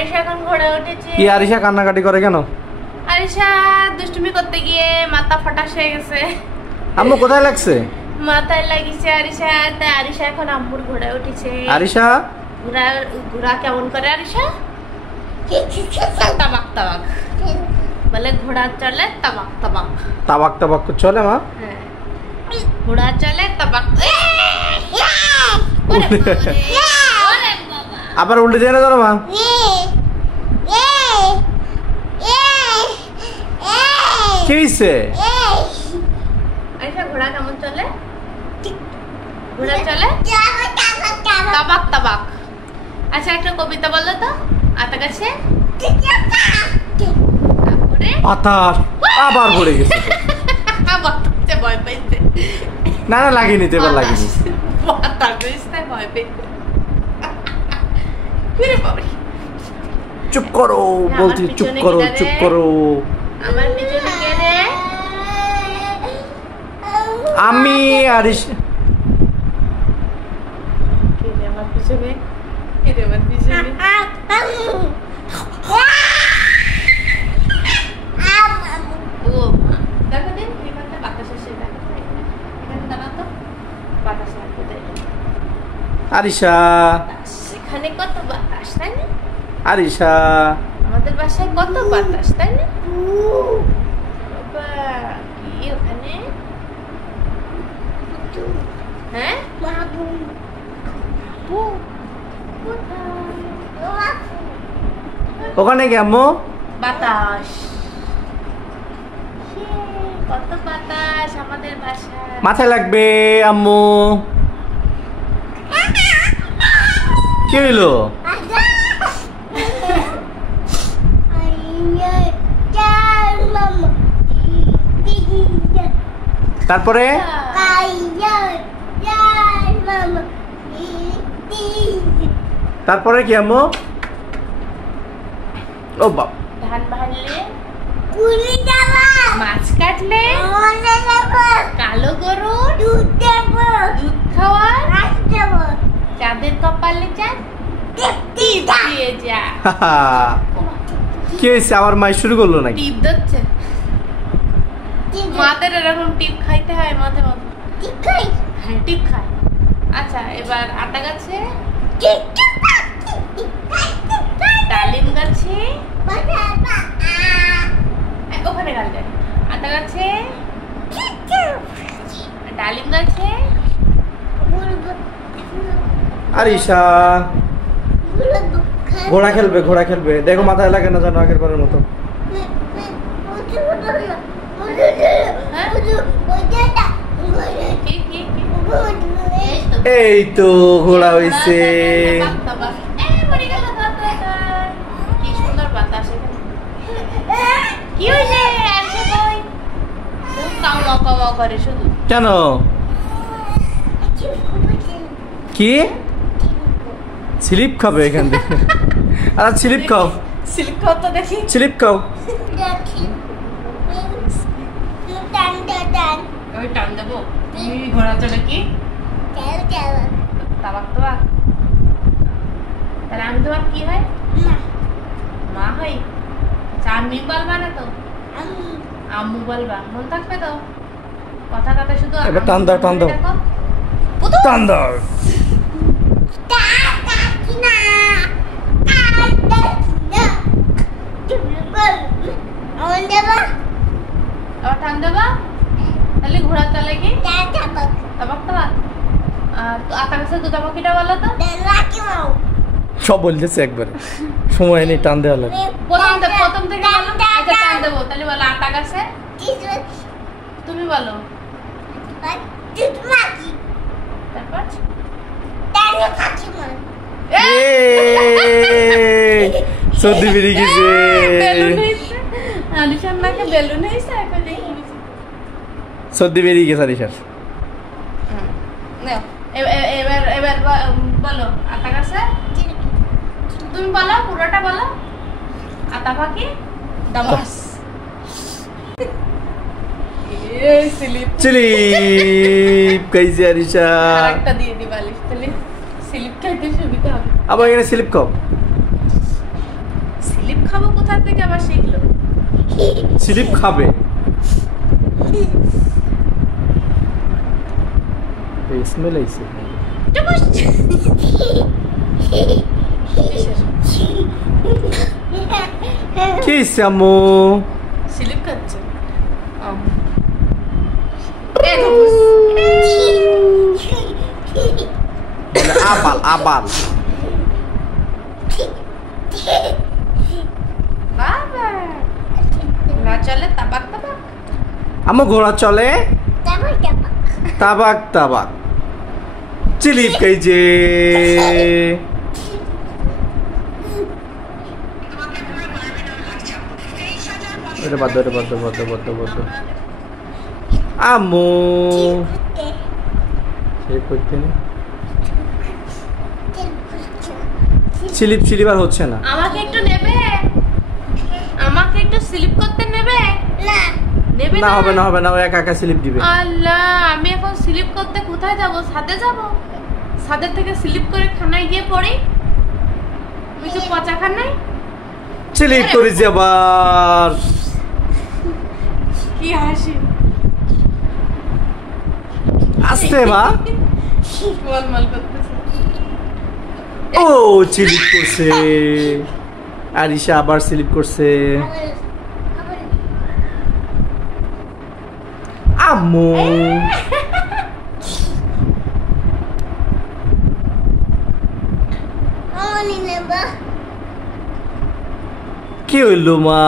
আরিশা এখন ঘোড়া উঠেছে। কি আরিশা কান্নাকাটি করে কেন? আরিশা দুষ্টুমি করতে গিয়ে মাথা ফটাস হয়ে গেছে। আম্মু কোথায় লাগছে? মাথায় লাগিছে আরিশা। তাই আরিশা এখন আম্মুর ঘোড়ায় উঠেছে। আরিশা ঘোড়া কেমন করে আরিশা? তাবাক তাবাক বলে, ঘোড়া চলে তাবাক তাবাক। তাবাক তাবাক চলে মা? হ্যাঁ, ঘোড়া চলে তাবাক। আবার উল্টে দিয়ে না জানো মা? কি হইছে? আরিশা ঘোড়া কেমন চলে? ঘোড়া চলে তাবাক তাবাক। আচ্ছা একটা কবিতা বলো তো। আতা গাছে বাতাস আবার পড়ে গেছে। বাতাসে ভয় পাইছে। না না লাগেনি তো, এবার লাগেনি। বাতাসে ভয় পাইছে। ফিরে বাবা চুপ করো বলছি, চুপ করো চুপ করো। আমার পিছনে কে রে? আমি আরিশা। কে রে আমার পিছনে? কে রে আমার পিছনে? ও দেখো দিন এখানে বাতাস আসে। এখানে দাঁড়াও তো, বাতাস আসবে। আরিশা এখানে কত বাতাস, তাই না? আরিশা আমাদের বাসায় কত বাতাস, তাই না? বাবা কি ওখানে? হ্যাঁ ওখানে কি আম্মু? বাতাস, কত বাতাস আমাদের বাসায়। মাথায় লাগবে আম্মু। কি হইলো? তারপরে তারপরে কি আম্মু? ও বাপ, ধান ভাঙলে, মাছ কাটলে, কালো গরু দুধ খাওয়ার, চাঁদের কপালে চাঁদ টিপ দিয়ে যা। কি হয়েছে? আবার মাই শুরু করলো নাকি? টিপ দিচ্ছে মাদের, এরকম টিপ খাইতে হয় মাঝে মাঝে। হ্যাঁ টিপ খায়। আচ্ছা এবার আটা গাছে, ডালিম গাছে, ওখানে গাছ যায়। আটা গাছে, ডালিম গাছে, আরিশা ঘোড়া খেলবে, ঘোড়া খেলবে। দেখো মাথায় লাগে না যেন আগের বারের মতো। এই তো ঘোড়া হইছে। কি সুন্দর বাতাস এখানে। কি হইছে? আরিশা কই? খুব কাউয়া কাউয়া করে শুধু। কেন? কি স্লিপ খাবে এখান থেকে? আর স্লিপ খাও, স্লিপ খাও তো দেখি। স্লিপ খাও। ওই টান দেবো। ঘোড়া চলে কি? তাবাক তাবাক। তাহলে আমি তোমার কি হয়? মা হই। আচ্ছা আমি বলবা না তো? আম্মু বলবা, মন থাকবে তো? কথা কথা শুধু এবার টান দাও, টান দাও, টান দাও। আবার টান দেবা? তাহলে ঘোড়া চলে কি? তাবাক তাবাক। তো আতা গাছে দুধ পাখিটা বলো তো? সব বলতেছে একবারে, সময় নেই, টান দেওয়া লাগে। প্রথম থেকে বলো। আচ্ছা টান দেবো। তাহলে বলো আটা গাছে। তুমি বলো। তারপর সর্দি বেরিয়ে গেছে। আলিশার নাকে বেলুন হয়েছে এখন। সর্দি বেরিয়ে গেছে আরিশার। এবার এবার বলো আতা গাছে। তুমি বলো পুরোটা বলো। আতা পাখি দামাস। স্লিপ খাইছে আরিশা। আরেকটা দিয়ে দিবালিশ। তাহলে স্লিপ খাইতে সুবিধা হবে। আবার এখানে স্লিপ খাও। খাবো কোথা থেকে আবার শিখলো? স্লিপ খাবে। এই স্মেল আইছে। কি সামু? স্লিপ খাচ্ছে। বলে আবাল আবাল। বাবা ঘোড়া চলে তাবাক তাবাক। আমার ঘোড়া চলে তাবাক তাবাক। চিলিপ খাইছে। এটা বাদ দাও, এটা বাদ দাও, বাদ দাও, বাদ দাও, বাদ দাও। আম্মু স্লিপ করতে নেই। স্লিপ স্লিপ আর হচ্ছে না। আমাকে একটু নেবে? আমাকে একটু স্লিপ করতে নেবে? না নেবে না, হবে না, হবে না, ও একা একা স্লিপ দিবে। আল্লাহ, আমি এখন স্লিপ করতে কোথায় যাব? ছাদে যাব? ছাদের থেকে স্লিপ করে খানায় গিয়ে পড়ি? কিছু পচা খানায় স্লিপ করেছি আবার। কি হাসি! আস্তে মা। গোলমাল করতেছে। ও স্লিপ করছে। আরিশা আবার স্লিপ করছে। আম্মু কি হইলো মা?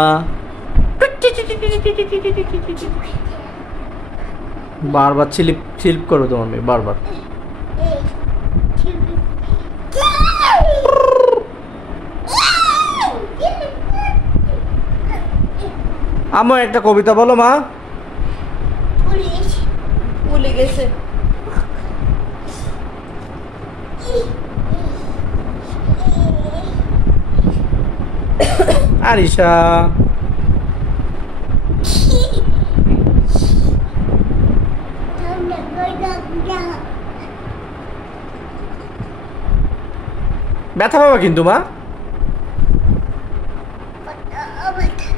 বারবার স্লিপ স্লিপ করো তোমার মেয়ে বারবার। আম্মু একটা কবিতা বলো মা। ভুলে গেছে। আরিশা ব্যথা পাবা কিন্তু মা।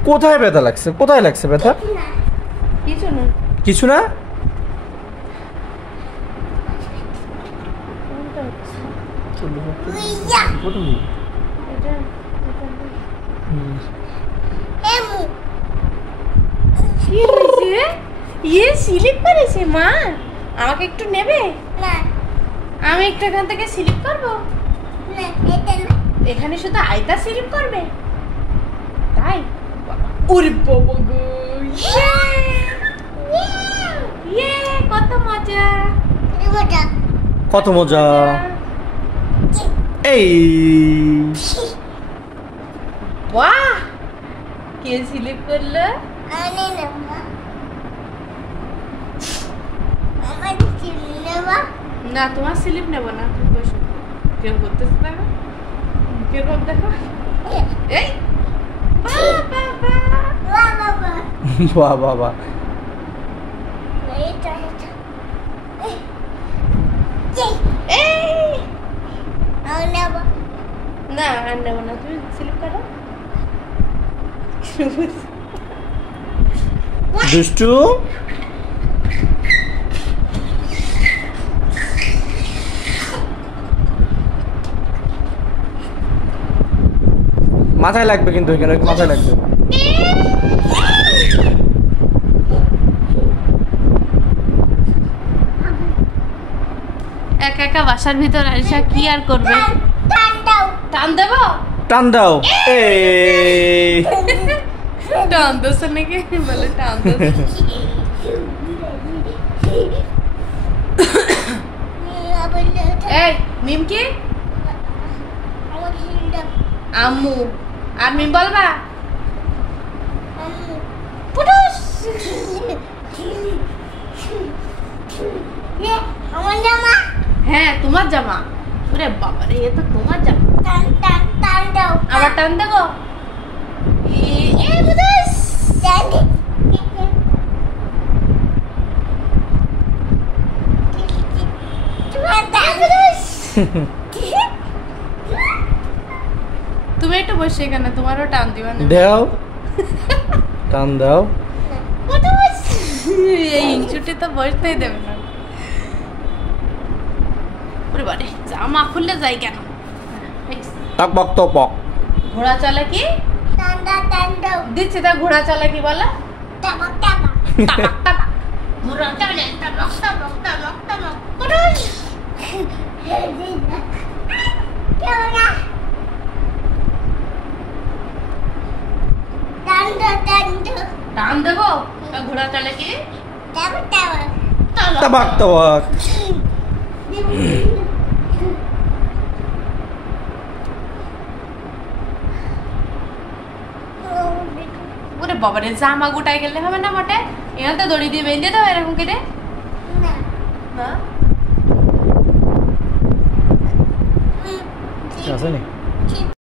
কোথায় ব্যথা লাগছে? কোথায় লাগছে ব্যথা? কিছু না। কিছু না? কি হয়েছে? ইয়ে স্লিপ করেছে মা। আমাকে একটু নেবে? না। আমি একটু এখান থেকে স্লিপ করবো? না, এখানে শুধু আয়তা স্লিপ করবে তাই? ওরে বাবা গো! ইয়ে কত মজা! কত মজা! এই বাহ! কে স্লিপ করলো? না, তোমার স্লিপ নেব না। তুমি বসো। কেউ করতেছে না? কিরকম দেখো? এই বাহ বাবা। না আর নেব না। তুমি স্লিপ করো। দুষ্টু মাথায় লাগবে কিন্তু এখানে মাথায় লাগবে। একা একা বাসার ভিতর আরিশা কি আর করবে? টান দেব? টান দাও। এই টান দোছে নাকি? বলে টান দোছে। এই মিমকি আম্মু আর মিম বলবা পুটুস। হ্যাঁ তোমার জামা। ওরে বাবা রে, এ তো তোমার জামা। আবার টান দেবো? তুমি একটু বসে এখানে, তোমারও টান দিবা না। দাও, টান দাও। এই ইঞ্চুটি তো বসতেই দেবে না। ওরে বারে, জামা খুললে যাই কেন? টক বক তো পক। ঘোড়া চলে কি দিচ্ছে, তা ঘোড়া চলে কি বলো? টাবাক টাবাক। ঘোড়া চলে টাবাক টাবাক টাবাক টাবাক করে। টান দেবো? ঘোড়া চলে কি? টবাক টবাক। ওরে বাবারে, জামা গোটায় গেলে হবে না বটে? এখানে তো দড়ি দিয়ে বেঁধে দাও এরকম করে। না আছে নি?